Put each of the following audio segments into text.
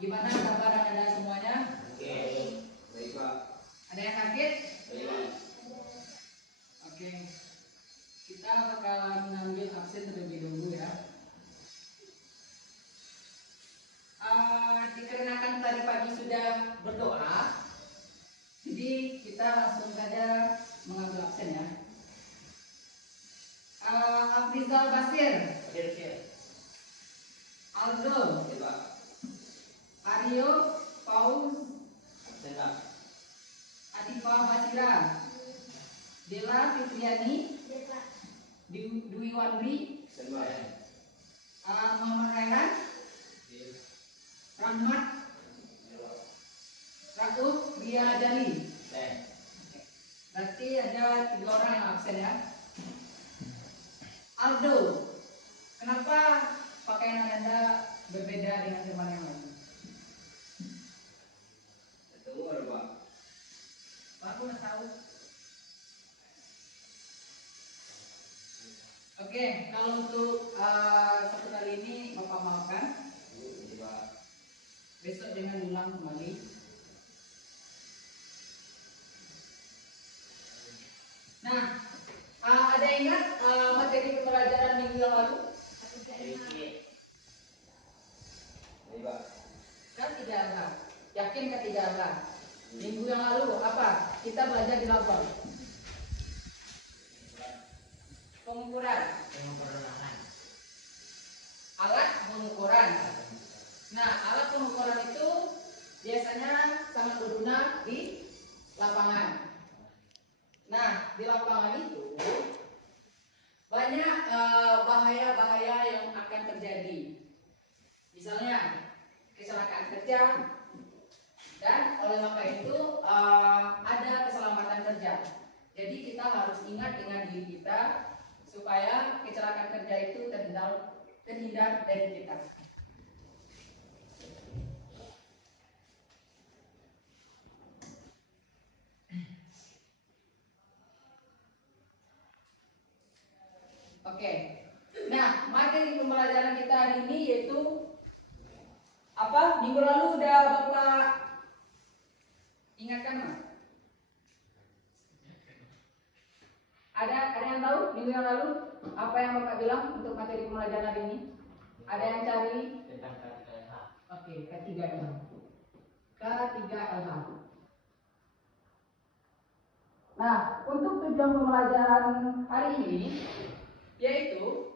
Gimana kabar Anda semuanya? Oke. Baik, Pak. Ada yang sakit? Baik. Oke. Kita bakalan mengambil absen terlebih dahulu ya. Dikarenakan tadi pagi sudah berdoa, jadi kita langsung saja mengambil absen ya. Afrizal Basir, Aldo, Baik, Pak. Aryo, Paus, Absen, Pak. Atifa Basira, Dela Fitriani, Dwi Wandri, Absen, Pak. Muhammad Raihan, Rahmat, Rauf, Ria Dali. Berarti ada 3 orang yang absen ya. Aldo, kenapa pakaian Anda berbeda dengan teman yang lain? Tahu ada, Pak. Aku nggak tahu. Oke, kalau untuk satu kali ini Bapak maafkan. Ini, Pak. Besok jangan ulang kembali. Nah, ada yang ingat materi pembelajaran minggu yang lalu? Baik, Pak. Ketiga angka. Yakin ketiga angka? Minggu yang lalu apa? Kita belajar di lapor. Pengukuran. Alat pengukuran. Nah, alat pengukuran itu biasanya sangat berguna di lapangan. Nah, di lapangan itu banyak bahaya-bahaya yang akan terjadi. Misalnya kecelakaan kerja, dan oleh maka itu ada keselamatan kerja. Jadi kita harus ingat dengan diri kita supaya kecelakaan kerja itu terhindar dari kita. Oke. Nah, materi pembelajaran kita hari ini yaitu apa? Minggu lalu udah Bapak ingatkan Mas? Ada yang tahu minggu yang lalu apa yang Bapak bilang untuk materi pembelajaran hari ini? Ada yang cari? Tentang K3LH. Oke, K3LH. K3LH. Nah, untuk tujuan pembelajaran hari ini yaitu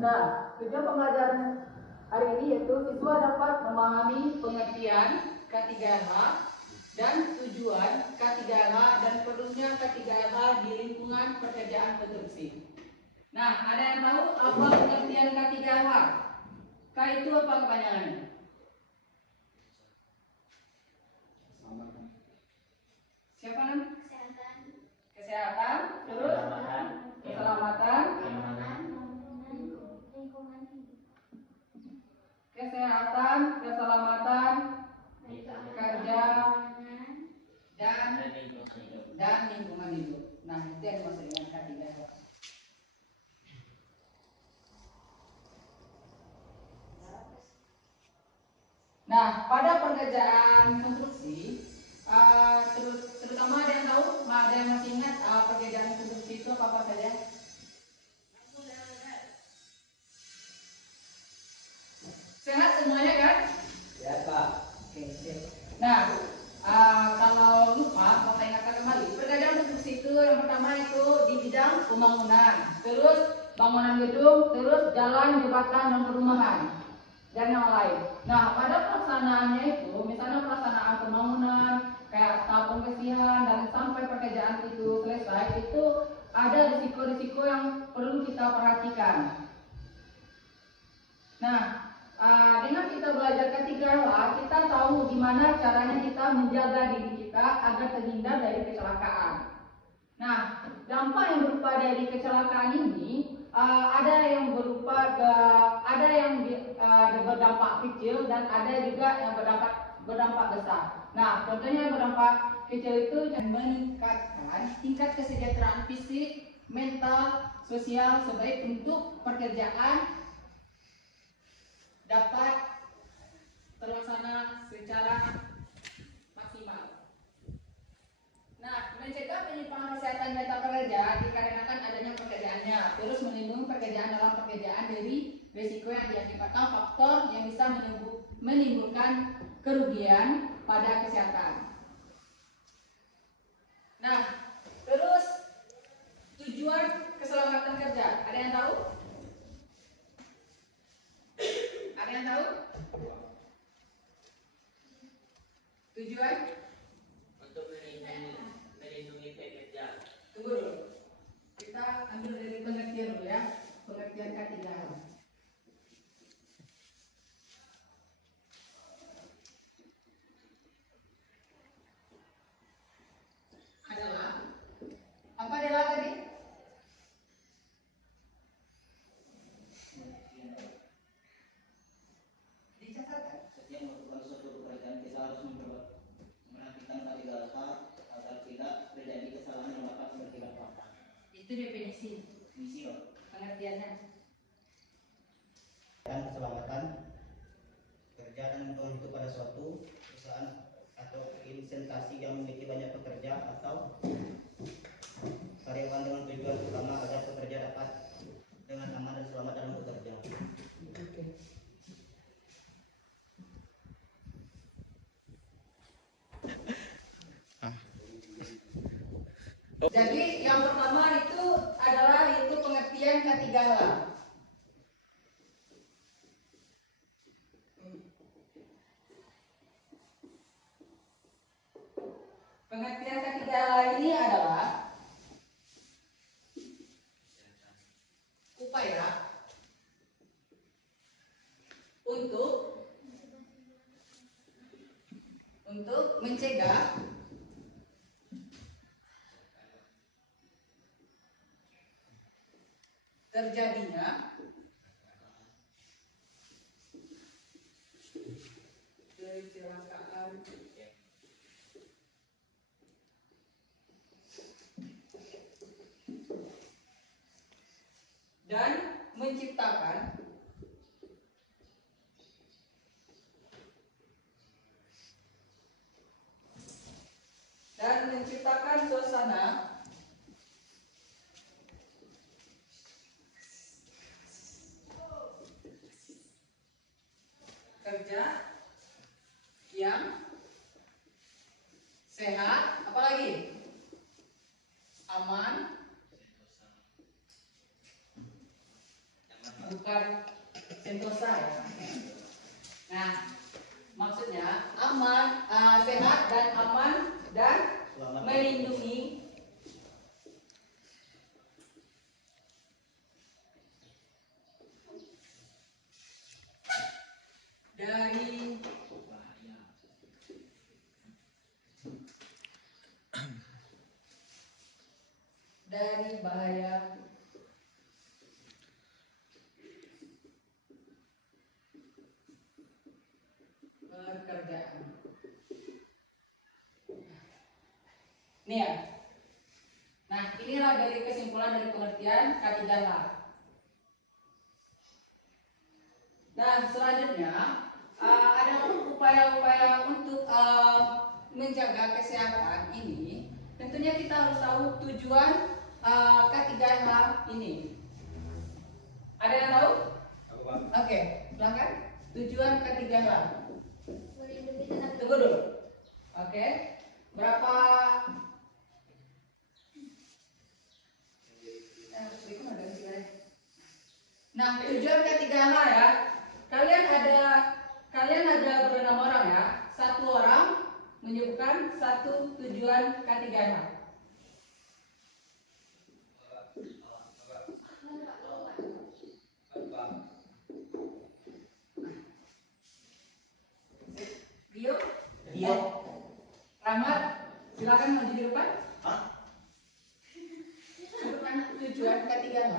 Nah, tujuan pembelajaran hari ini yaitu siswa dapat memahami pengertian K3H dan tujuan K3H dan perlunya K3H di lingkungan pekerjaan konstruksi. Nah, ada yang tahu apa pengertian K3H? K itu apa kepanjangannya? Siapa nam? Kesehatan. Terus? Keselamatan. Kesehatan, keselamatan kerja dan lingkungan hidup. Nah, itu yang dimaksud dengan K3H. Nah, pada pekerjaan konstruksi, terutama ada yang tahu, ada yang masih ingat pekerjaan konstruksi itu apa saja? Sehat semuanya kan? Oke, sip. Nah, kalau lupa, Bapak ingatkan kembali. Pekerjaan konstruksi itu yang pertama itu di bidang pembangunan, terus bangunan gedung, terus jalan, jembatan, dan perumahan, dan yang lain. Nah, pada pelaksanaannya itu, misalnya pelaksanaan pembangunan, kayak tahap pembersihan, dan sampai pekerjaan itu selesai, itu ada risiko-risiko yang perlu kita perhatikan. Nah, dengan kita belajar K3H, kita tahu gimana caranya kita menjaga diri kita agar terhindar dari kecelakaan. Nah, dampak yang berupa dari kecelakaan ini ada yang berupa ada yang berdampak kecil dan ada juga yang berdampak besar. Nah, contohnya yang berdampak kecil itu meningkatkan tingkat kesejahteraan fisik, mental, sosial sebaik untuk pekerjaan dapat terlaksana secara maksimal. Nah, mencegah penyimpangan kesehatan mental pekerja dikarenakan adanya pekerjaannya, terus melindungi pekerjaan dalam pekerjaan dari risiko yang diakibatkan faktor yang bisa menimbulkan kerugian pada kesehatan. Nah, terus tujuan keselamatan kerja, ada yang tahu? Ada yang tahu? Tujuan? Untuk melindungi pekerja. Tunggu dulu. Kita ambil dari pengertian dulu ya. Pengertian K3. Adalah apa adalah tadi? Dicatatkan. Setiap melakukan suatu pekerjaan kita harus memperhatikan K3H agar tidak terjadi kesalahan yang dapat mengakibatkan. Itu definisi. Misi Pak. Pengertiannya. Dan keselamatan kerja dan lingkungan hidup pada suatu perusahaan atau instansi yang memiliki banyak pekerja atau karyawan dengan tujuan utama agar pekerja dapat dengan aman dan selamat dalam bekerja. Oke. Jadi yang pertama itu adalah pengertian K3H. Pengertian K3H ini adalah upaya untuk mencegah terjadinya kecelakaan dan menciptakan suasana kerja yang sehat, apalagi aman, bukan sentosa ya. Nah, maksudnya aman, sehat dan aman dan melindungi dari bahaya pekerjaan. Nih ya. Nah, inilah dari kesimpulan dari pengertian K3H. Dan selanjutnya ada upaya-upaya untuk menjaga kesehatan ini. Tentunya kita harus tahu tujuan K3H ini. Ada yang tahu? Aku Pak. Oke, silakan. Tujuan K3H. Melindungi Tunggu dulu. Oke. Berapa? Nah, tujuan K3H ya. Kalian ada berenam orang ya. Satu orang menyebutkan satu tujuan K3H. Rio? Iya. Rahmat, silakan maju di depan. Hah? Sebutkan tujuan K3H.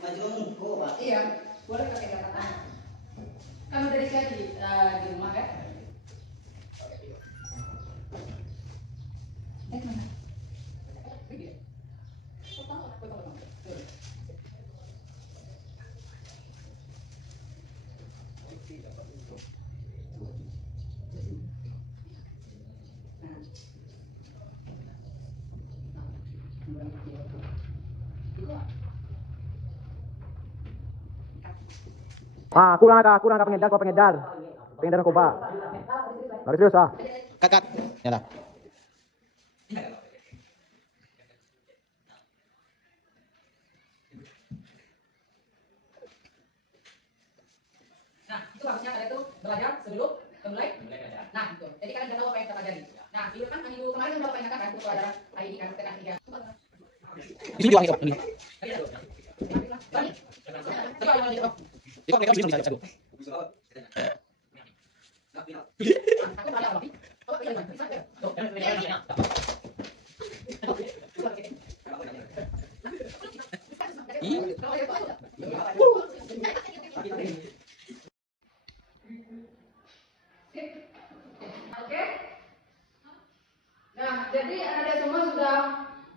Maju engko, Pak. Iya, boleh pakai kata tangan. Kan udah dicari di rumah kan? Mana? Kurang agak pengedar, pengedar narkoba. Harus serius ah. Kat. Ya lah. Nah, itu bagusnya kalian tuh belajar sebelum memulai belajar. Nah, itu. Jadi kalian udah tahu apa yang kita pelajari. Nah, minggu depan, minggu kemarin udah pernah kan untuk pelajaran hari ini kan tentang tiga. Di sini juga ini. Balik. Di kok mereka bisa bisa. Aku belajar apa? Oh, iya, bisa. Tuh, Oke. Nah, jadi Anda semua sudah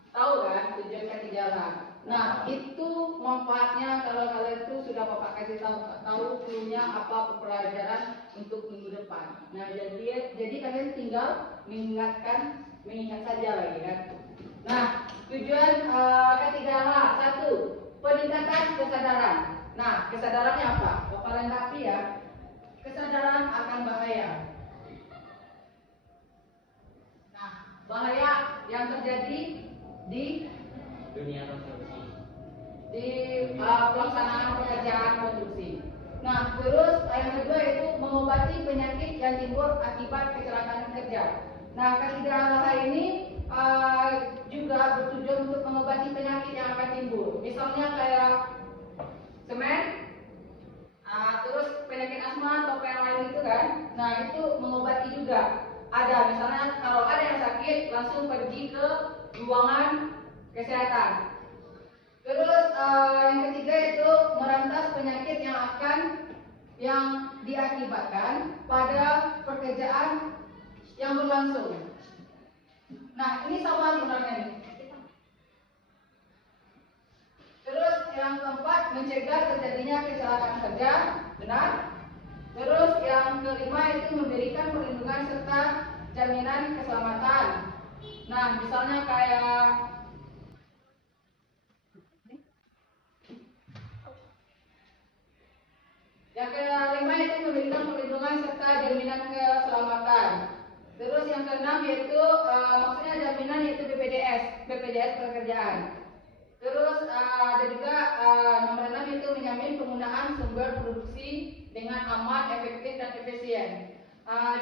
tahu kan tujuan K3H. Nah, itu manfaatnya kalau kalian tuh sudah Bapak kasih tahu punya apa pelajaran untuk minggu depan. Nah, jadi kalian tinggal mengingat saja lagi kan. Nah, tujuan K3H satu, peningkatan kesadaran. Nah, kesadarannya apa? Bapak lengkapi ya. Kesadaran akan bahaya. Nah, bahaya yang terjadi di Dunia konstruksi. pelaksanaan pekerjaan konstruksi. Nah, terus yang kedua itu mengobati penyakit yang timbul akibat kecelakaan kerja. Nah, K3H ini juga bertujuan untuk mengobati penyakit yang akan timbul. Misalnya kayak semen, terus penyakit asma atau yang lain itu kan. Nah, itu mengobati juga. Ada misalnya kalau ada yang sakit langsung pergi ke ruangan kesehatan. Terus yang ketiga itu merantas penyakit yang diakibatkan pada pekerjaan yang berlangsung. Nah, ini sama sebenarnya nih. Terus yang keempat mencegah terjadinya kecelakaan kerja, benar? Terus yang kelima itu memberikan perlindungan serta jaminan keselamatan. Nah, misalnya kayak yang kelima itu memberikan perlindungan serta jaminan keselamatan. Terus yang keenam yaitu maksudnya jaminan yaitu BPJS pekerjaan. Terus ada juga nomor 6 itu menjamin penggunaan sumber produksi dengan aman, efektif dan efisien.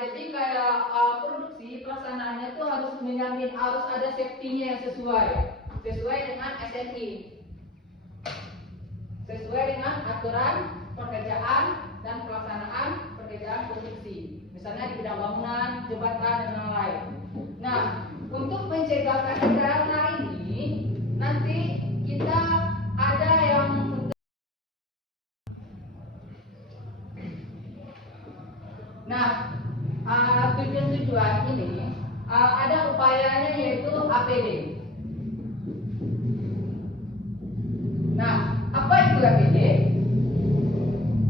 Jadi kayak produksi pelaksanaannya itu harus menjamin harus ada safety-nya yang sesuai dengan SNI, sesuai dengan aturan pekerjaan dan pelaksanaan pekerjaan produksi. Misalnya di bidang bangunan, jembatan dan lain-lain. Nah, untuk mencegah K3H ini nanti kita ada yang tujuan ini ada upayanya yaitu APD. Nah, apa itu APD?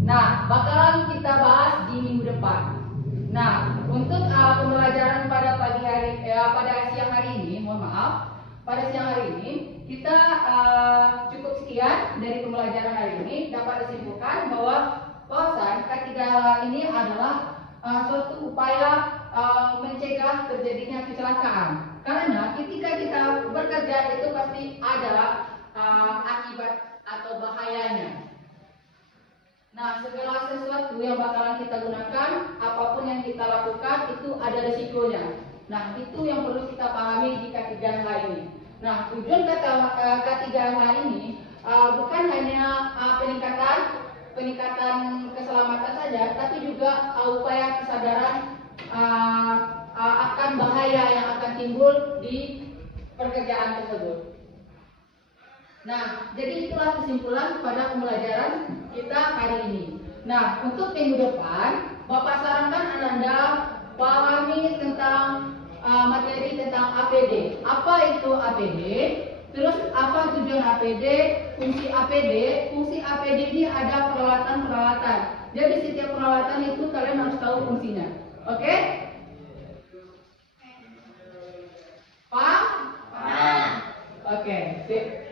Nah, bakalan kita bahas di minggu depan. Nah, untuk pembelajaran pada pada siang hari ini, pada siang hari ini kita cukup sekian dari pembelajaran hari ini. Dapat disimpulkan bahwa K3H ini adalah suatu upaya mencegah terjadinya kecelakaan. Karena ketika kita bekerja itu pasti ada akibat atau bahayanya. Nah, segala sesuatu yang bakalan kita gunakan, apapun yang kita lakukan itu ada risikonya. Nah, itu yang perlu kita pahami di K3H ini. Nah, tujuan K3H ini bukan hanya peningkatan keselamatan saja, tapi juga upaya kesadaran akan bahaya yang akan timbul di pekerjaan tersebut. Nah, jadi itulah kesimpulan pada pembelajaran kita hari ini. Nah, untuk minggu depan, Bapak sarankan Anda pahami tentang materi tentang APD. Apa itu APD? Terus apa tujuan APD? Fungsi APD? Fungsi APD ini ada peralatan-peralatan. Jadi setiap peralatan itu kalian harus tahu fungsinya. Oke? Paham? Paham. Oke, sip.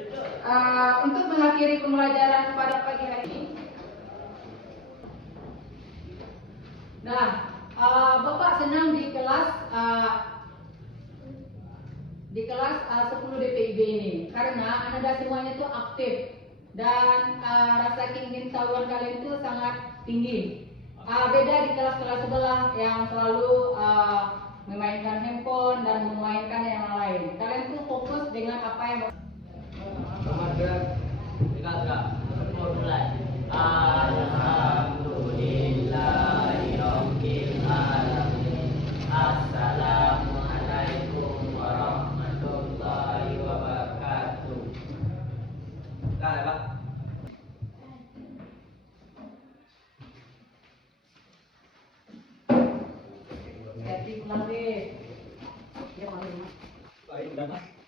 Untuk mengakhiri pembelajaran pada pagi hari ini. Nah, Bapak senang di kelas 10 DPIB ini karena Anda semuanya itu aktif dan rasa ingin tahuan kalian itu sangat tinggi. Beda di kelas-kelas sebelah yang selalu memainkan handphone dan memainkan yang lain. Kalian tuh fokus dengan apa yang Mulai. Alhamdulillahirabbil alamin. Assalamualaikum warahmatullahi wabarakatuh. Pak. Jadi, Mas. Baik, udah Mas.